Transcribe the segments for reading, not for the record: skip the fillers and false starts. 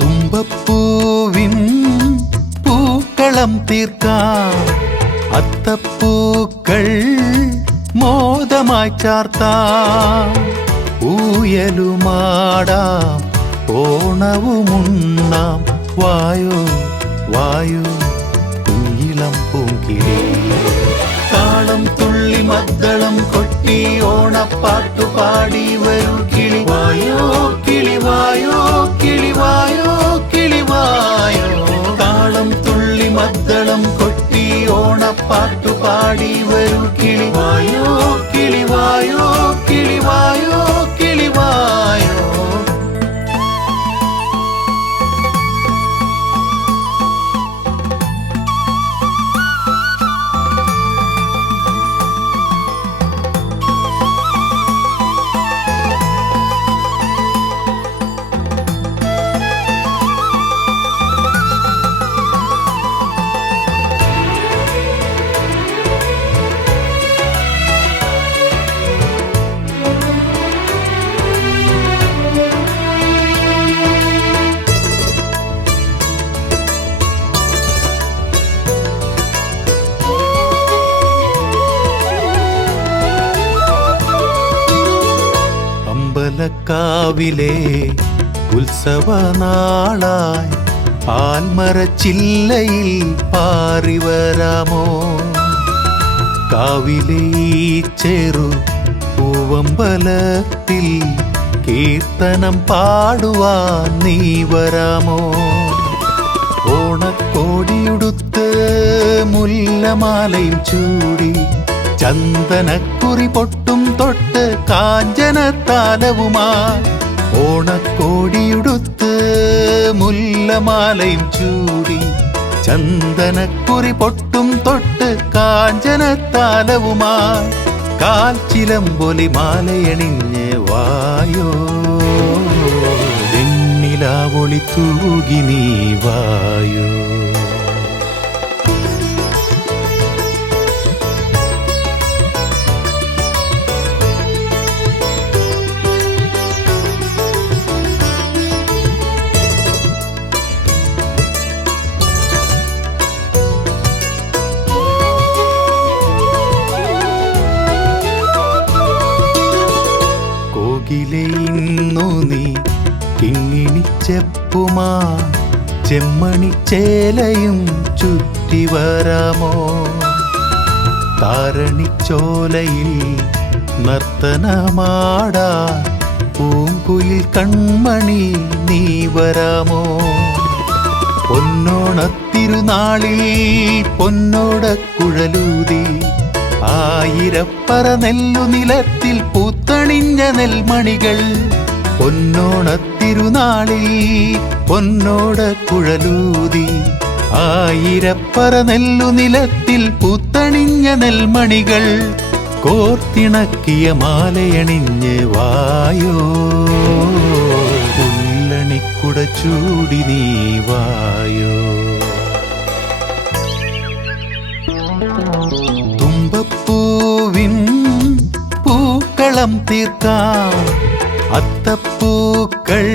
തുമ്പപ്പൂവിൻ പൂക്കളം തീർക്കാം, അത്തപ്പൂക്കൾ മോദമായി ചാർത്താം. ഊയലുമാടാം, ഓണവുമുണ്ണാം, വായോ വായോ കുഞ്ഞിളം പൂങ്കിളി. താളം തുള്ളി മദ്ദളം കൊട്ടി ഓണപ്പാട്ടു പാടി വരൂ കിളിവായോ കിളിവായോ കിളിവായോ കിളിവായോ. താളം തുള്ളി മദ്ദളം കൊട്ടി ഓണപ്പാട്ടു പാടി വരൂ കിളിവായോ കിളിവായോ കിളിവായോ കിളിവായോ. അമ്പലക്കാവിലെ ഉത്സവനാളായി ആൽമരച്ചില്ലയിൽ പാറിവരാമോ. കാവിലെ ഈ ചെറു പൂവമ്പലത്തിൽ കീർത്തനം പാടുവാൻ നീ വരാമോ. ഓണക്കോടിയുടുത്ത് മുല്ലമാലയും ചൂടി ചന്ദനക്കുറി പൊട്ടും തൊട്ട് കാഞ്ചനത്താലവുമായി. ഓണക്കോടിയുടുത്ത് മുല്ലമാലയും ചൂടി ചന്ദനക്കുറി പൊട്ടും തൊട്ട് കാഞ്ചനത്താലവുമായി. കാൽച്ചിലമ്പൊലി മാലയണിഞ്ഞ് വായോ, വെണ്ണിലാവൊളി തൂകി നീ വായോ. ഇന്നു നീ കിങ്ങിണിച്ചെപ്പുമാ ചെമ്മണിച്ചേലയും ചുറ്റി വരാമോ. താരണിച്ചോലയിൽ നർത്തനമാടാ പൂങ്കുയിൽ കൺമണി നീ വരാമോ. പൊന്നോണത്തിരുനാളിൽ പൊന്നോടക്കുഴലൂതി ആയിരപ്പറ നെല്ലു നിലത്തിൽ പൂത്തണിഞ്ഞ നെൽമണികൾ. പൊന്നോണത്തിരുനാളിൽ പൊന്നോടക്കുഴലൂതി ആയിരപ്പറ നെല്ലു നിലത്തിൽ പൂത്തണിഞ്ഞ നെൽമണികൾ. കോർത്തിണക്കിയ മാലയണിഞ്ഞ് വായോ, ഉള്ളണിക്കുട ചൂടി നീ വായോ. തുമ്പപ്പൂവിൻ പൂക്കളം തീർക്കാം, അത്തപ്പൂക്കൾ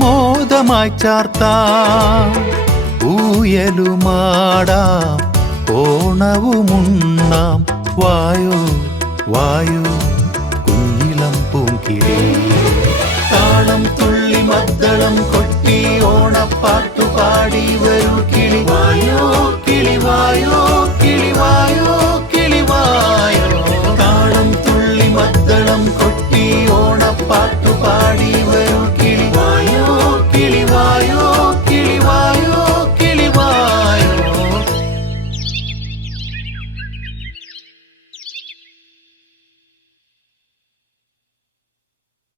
മോദമായി ചാർത്താം. ഊയലുമാടാം, ഓണവുമുണ്ണാം, വായോ വായോ കുഞ്ഞിളം പൂങ്കിളി. താളം തുള്ളി മദ്ദളം കൊട്ടി ഓണപ്പാട്ടു പാടി വരൂ കിളിവായോ